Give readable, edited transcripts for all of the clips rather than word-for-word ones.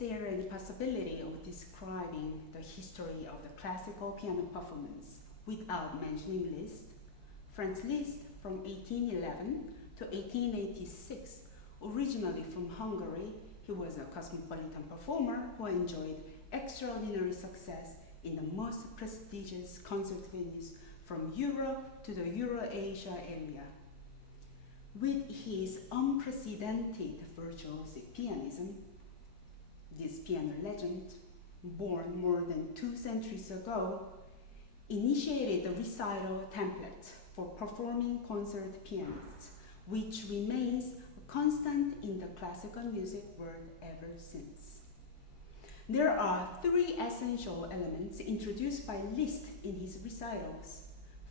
there any possibility of describing the history of the classical piano performance without mentioning Liszt? Franz Liszt, from 1811 to 1886, originally from Hungary, he was a cosmopolitan performer who enjoyed extraordinary success in the most prestigious concert venues from Europe to the Eurasia area. With his unprecedented virtuosic pianism, this piano legend, born more than 2 centuries ago, initiated the recital template for performing concert pianists, which remains a constant in the classical music world ever since. There are 3 essential elements introduced by Liszt in his recitals.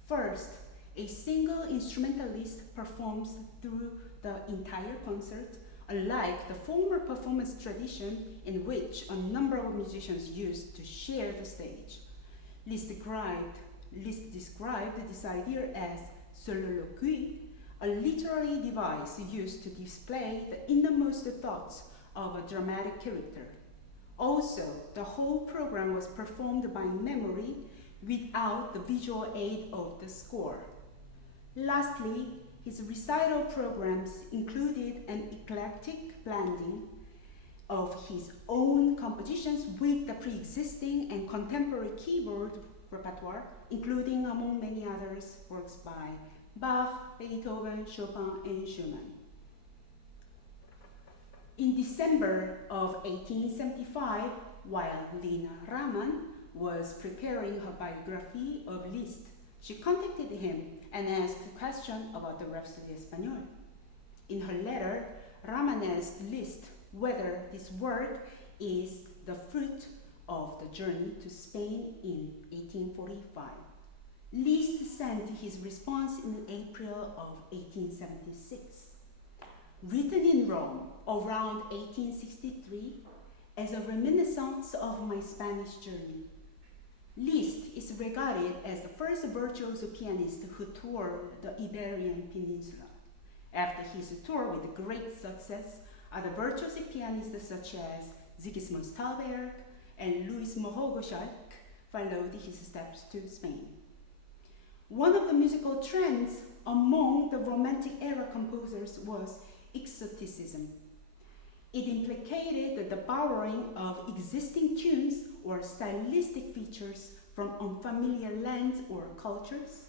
First, a single instrumentalist performs through the entire concert, unlike the former performance tradition in which a number of musicians used to share the stage. Liszt described this idea as soliloquy, a literary device used to display the innermost thoughts of a dramatic character. Also, the whole program was performed by memory without the visual aid of the score. Lastly, his recital programs included an eclectic blending of his own compositions with the pre-existing and contemporary keyboard repertoire, including, among many others, works by Bach, Beethoven, Chopin, and Schumann. In December of 1875, while Lena Raman was preparing her biography of Liszt, she contacted him and asked a question about the Rhapsodie espagnole. In her letter, Raman asked Liszt whether this work is the fruit of the journey to Spain in 1845. Liszt sent his response in April of 1876. Written in Rome around 1863 as a reminiscence of my Spanish journey, Liszt is regarded as the first virtuoso pianist who toured the Iberian Peninsula. After his tour with great success, other virtuosic pianists such as Sigismund Thalberg and Louis Moreau-Gottschalk followed his steps to Spain. One of the musical trends among the Romantic era composers was exoticism. It implicated the borrowing of existing tunes or stylistic features from unfamiliar lands or cultures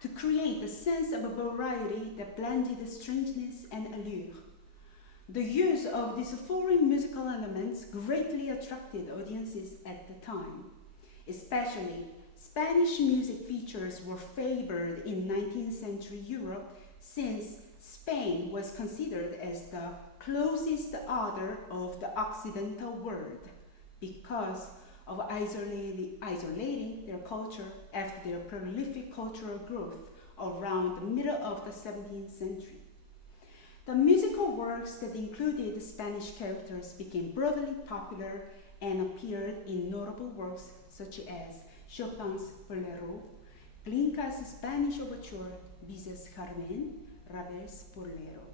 to create a sense of a variety that blended strangeness and allure. The use of these foreign musical elements greatly attracted audiences at the time. Especially, Spanish music features were favored in 19th century Europe since Spain was considered as the closest other of the Occidental world because of isolating their culture after their prolific cultural growth around the middle of the 17th century. The musical works that included Spanish characters became broadly popular and appeared in notable works such as Chopin's Bolero, Glinka's Spanish Overture, Bizet's Carmen, Ravel's Bolero.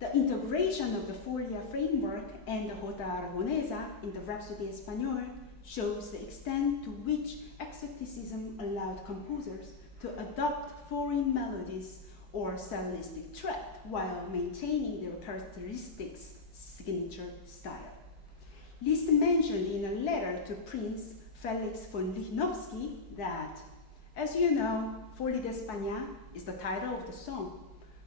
The integration of the Folia framework and the Jota Aragonesa in the Rhapsodie espagnole shows the extent to which exoticism allowed composers to adopt foreign melodies or stylistic thread while maintaining their characteristic signature style. Liszt mentioned in a letter to Prince Felix von Lichnowsky that, as you know, Folia d'Espagne is the title of the song,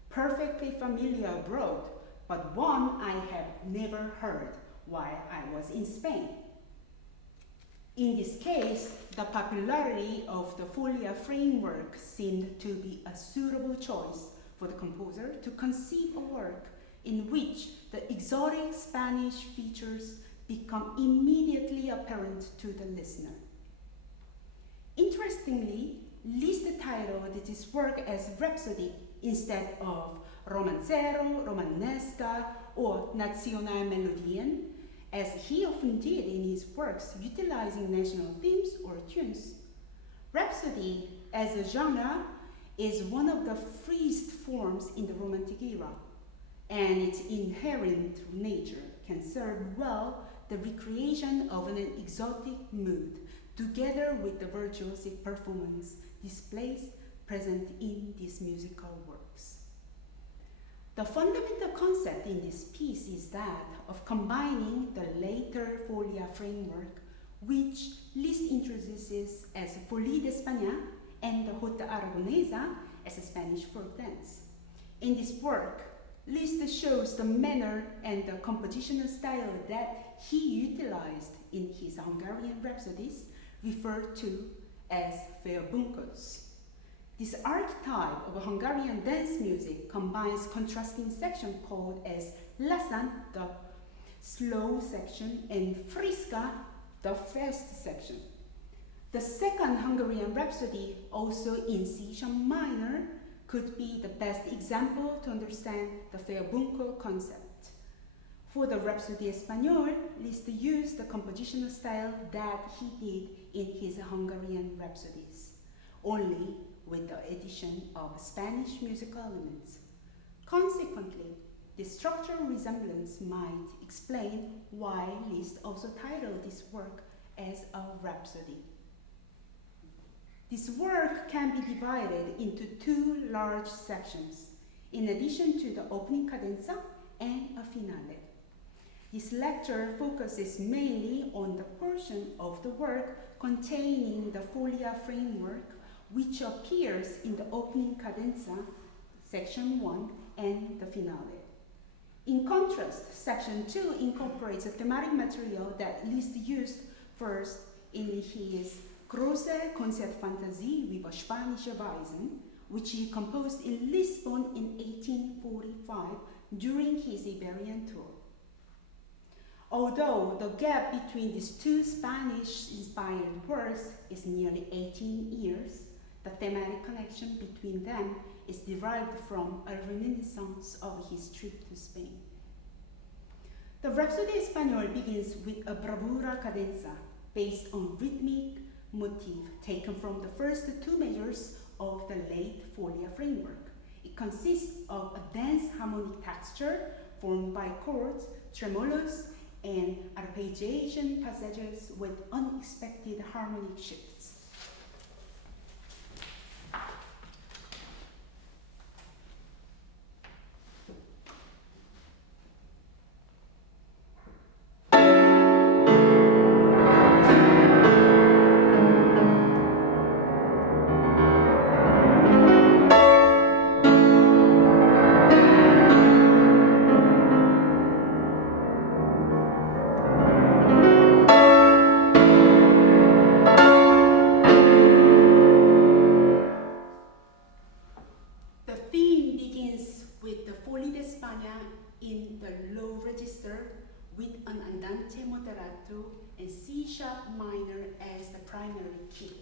perfectly familiar abroad, but one I have never heard while I was in Spain. In this case, the popularity of the Folia framework seemed to be a suitable choice for the composer to conceive a work in which the exotic Spanish features become immediately apparent to the listener. Interestingly, Liszt titled this work as Rhapsody instead of Romancero, Romanesca, or Nationalmelodien, as he often did in his works utilizing national themes or tunes. Rhapsody, as a genre, is one of the freest forms in the Romantic era. and its inherent nature can serve well the recreation of an exotic mood, together with the virtuosic performance displays present in these musical works. The fundamental concept in this piece is that of combining the later Folia framework, which Liszt introduces as Folia espagnole and the Jota Aragonesa as a Spanish folk dance. In this work, Liszt shows the manner and the compositional style that he utilized in his Hungarian rhapsodies, referred to as főbunkos. This archetype of Hungarian dance music combines contrasting section called as lasan, the slow section, and friska, the fast section. The second Hungarian rhapsody, also in C-sharp minor, could be the best example to understand the főbunko concept. For the Rhapsodie espagnole, Liszt used the compositional style that he did in his Hungarian rhapsodies, only with the addition of Spanish musical elements. Consequently, the structural resemblance might explain why Liszt also titled this work as a rhapsody. This work can be divided into two large sections, in addition to the opening cadenza and a finale. This lecture focuses mainly on the portion of the work containing the Folia framework, which appears in the opening cadenza, section 1, and the finale. In contrast, section 2 incorporates a thematic material that Liszt used first in his Große Konzertfantasie über Spanische Weisen, which he composed in Lisbon in 1845 during his Iberian tour. Although the gap between these two Spanish-inspired works is nearly 18 years, the thematic connection between them is derived from a reminiscence of his trip to Spain. The Rhapsodie espagnole begins with a bravura cadenza based on rhythmic motif taken from the first two measures of the late Folia framework. It consists of a dense harmonic texture formed by chords, tremolos, and arpeggiation passages with unexpected harmonic shifts. In the low register with an andante moderato and C-sharp minor as the primary key.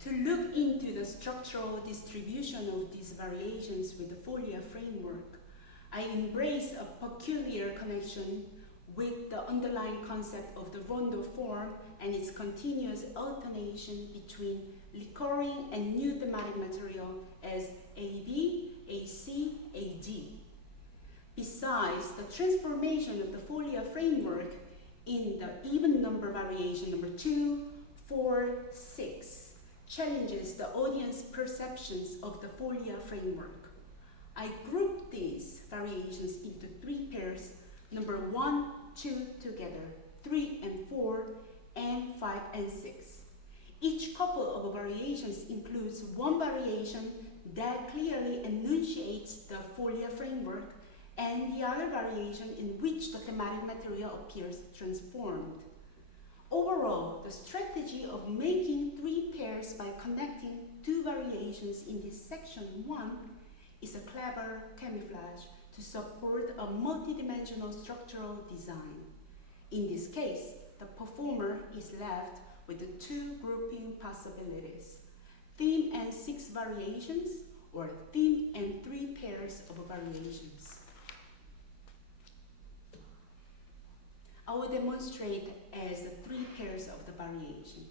To look into the structural distribution of these variations with the Folia framework, I embrace a peculiar connection with the underlying concept of the rondo form and its continuous alternation between recurring and new thematic material as AB, AC, AD. Besides, the transformation of the Folia framework in the even number variation number 2, 4, 6 challenges the audience perceptions of the Folia framework. I group these variations into 3 pairs, number 1, 2 together, 3 and 4, and 5 and 6. Each couple of variations includes one variation that clearly enunciates the Folia framework and the other variation in which the thematic material appears transformed. Overall, the strategy of making 3 pairs by connecting 2 variations in this section 1 is a clever camouflage to support a multidimensional structural design. In this case, the performer is left with 2 grouping possibilities: theme and 6 variations, or theme and 3 pairs of variations. I will demonstrate as 3 pairs of the variation.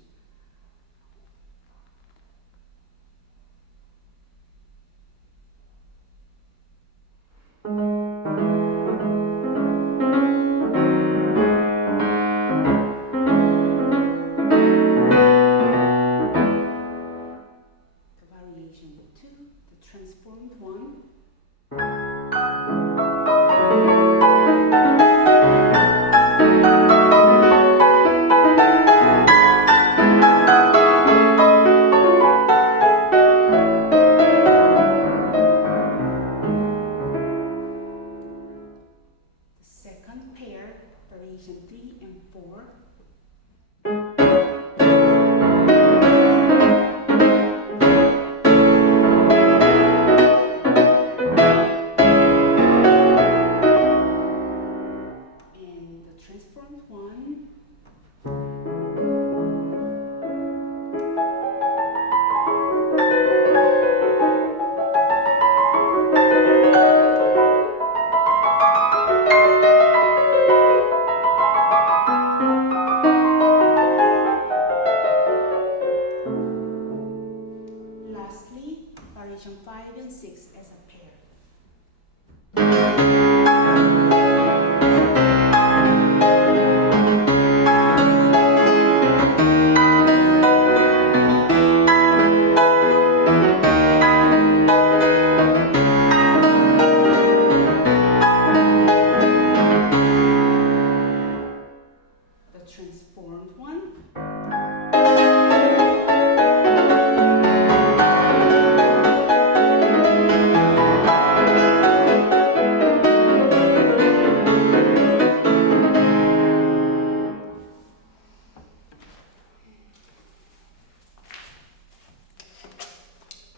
Variation 5 and 6 as a pair. The transformed one.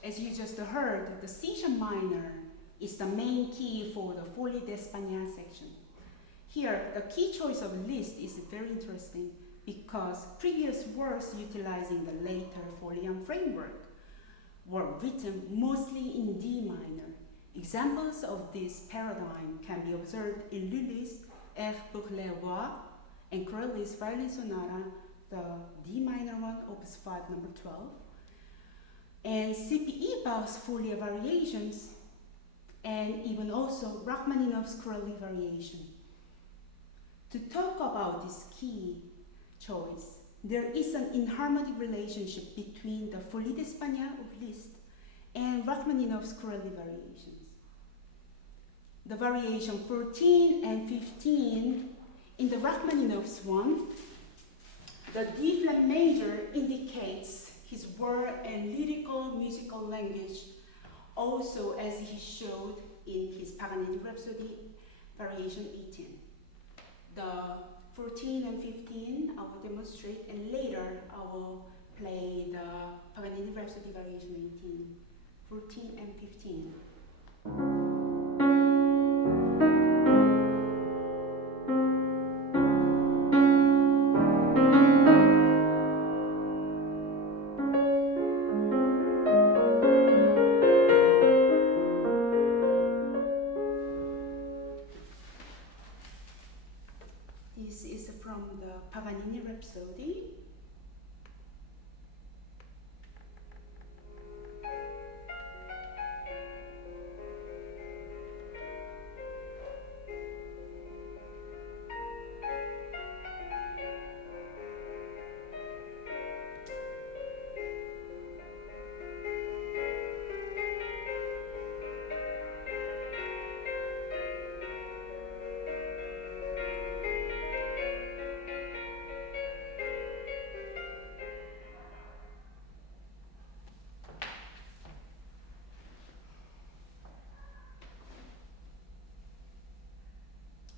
As you just heard, the C sharp minor is the main key for the Folia espagnole section. Here, the key choice of Liszt is very interesting because previous works utilizing the later Folian framework were written mostly in D minor. Examples of this paradigm can be observed in Lully's Air pour les voix and Corelli's Violin Sonata, the D minor one, Opus 5, number 12, and C.P. Ebau's Folia variations, and even also Rachmaninoff's Corelli variation. To talk about this key choice, there is an inharmonic relationship between the Folie d'Espagnole of Liszt and Rachmaninoff's Corelli variations. The variation 14 and 15 in the Rachmaninoff's one, the D flat major indicates his word and lyrical musical language, also as he showed in his Paganini Rhapsodie variation 18. The 14 and 15 I will demonstrate, and later I will play the Paganini Rhapsodie variation 18, 14 and 15. This is from the Paganini Rhapsodie.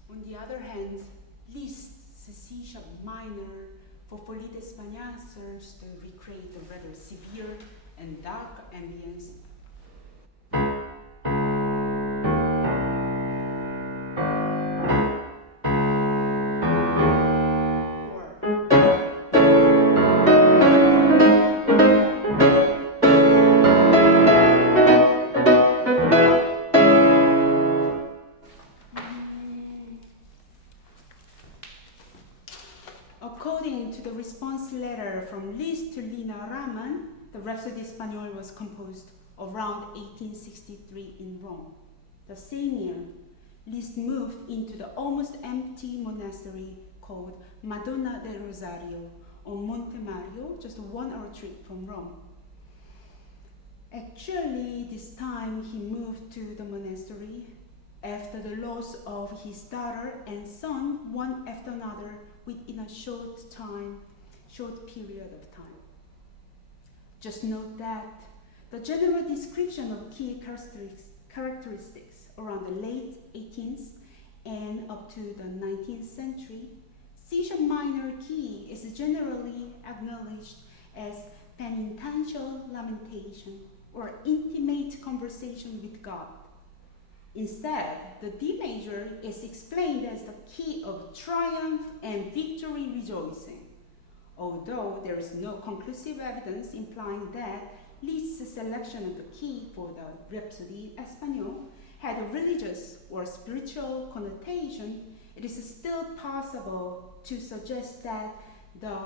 On the other hand, Liszt's C sharp minor for Folie d'Espagnole serves to recreate the rather severe and dark ambience. Or from Liszt to Lina Raman, the Rhapsodie espagnole was composed around 1863 in Rome. The same year, Liszt moved into the almost empty monastery called Madonna del Rosario on Monte Mario, just a 1-hour trip from Rome. Actually, this time he moved to the monastery after the loss of his daughter and son, one after another, within a short period of time. Just note that the general description of key characteristics around the late 18th and up to the 19th century, C-sharp minor key is generally acknowledged as penitential lamentation or intimate conversation with God. Instead, the D major is explained as the key of triumph and victory rejoicing, although there is no conclusive evidence implying that Liszt's selection of the key for the Rhapsodie espagnole had a religious or spiritual connotation. It is still possible to suggest that the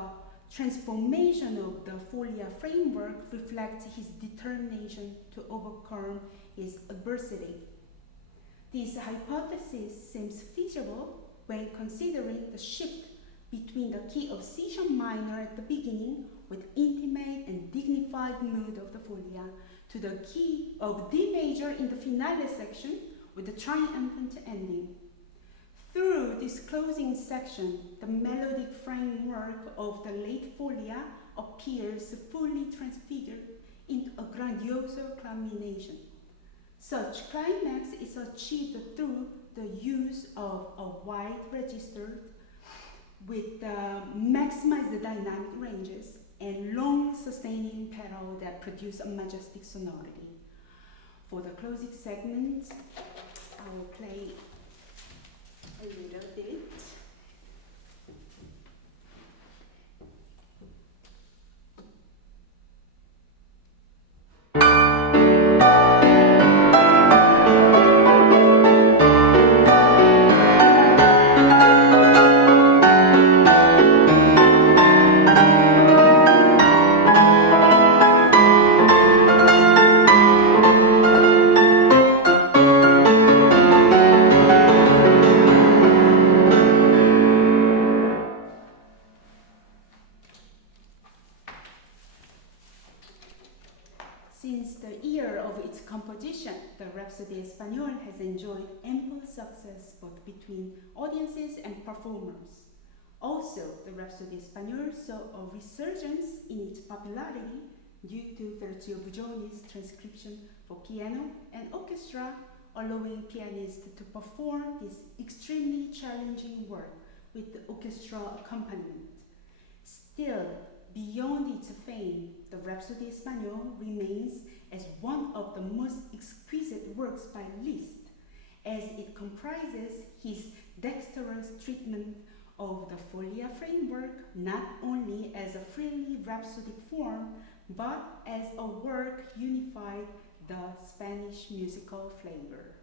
transformation of the Folia framework reflects his determination to overcome his adversity. This hypothesis seems feasible when considering the shift between the key of C-sharp minor at the beginning with intimate and dignified mood of the Folia to the key of D major in the finale section with the triumphant ending. Through this closing section, the melodic framework of the late Folia appears fully transfigured into a grandiose culmination. Such climax is achieved through the use of a wide register with maximized dynamic ranges and long sustaining pedal that produce a majestic sonority. For the closing segment, I will play a little bit. Since the year of its composition, the Rhapsodie espagnole has enjoyed ample success both between audiences and performers. Also, the Rhapsodie espagnole saw a resurgence in its popularity due to Ferruccio Bugioni's transcription for piano and orchestra, allowing pianists to perform this extremely challenging work with the orchestral accompaniment. Still, beyond its fame, the Rhapsodie espagnole remains as one of the most exquisite works by Liszt, as it comprises his dexterous treatment of the Folia framework not only as a freely rhapsodic form, but as a work unified the Spanish musical flavor.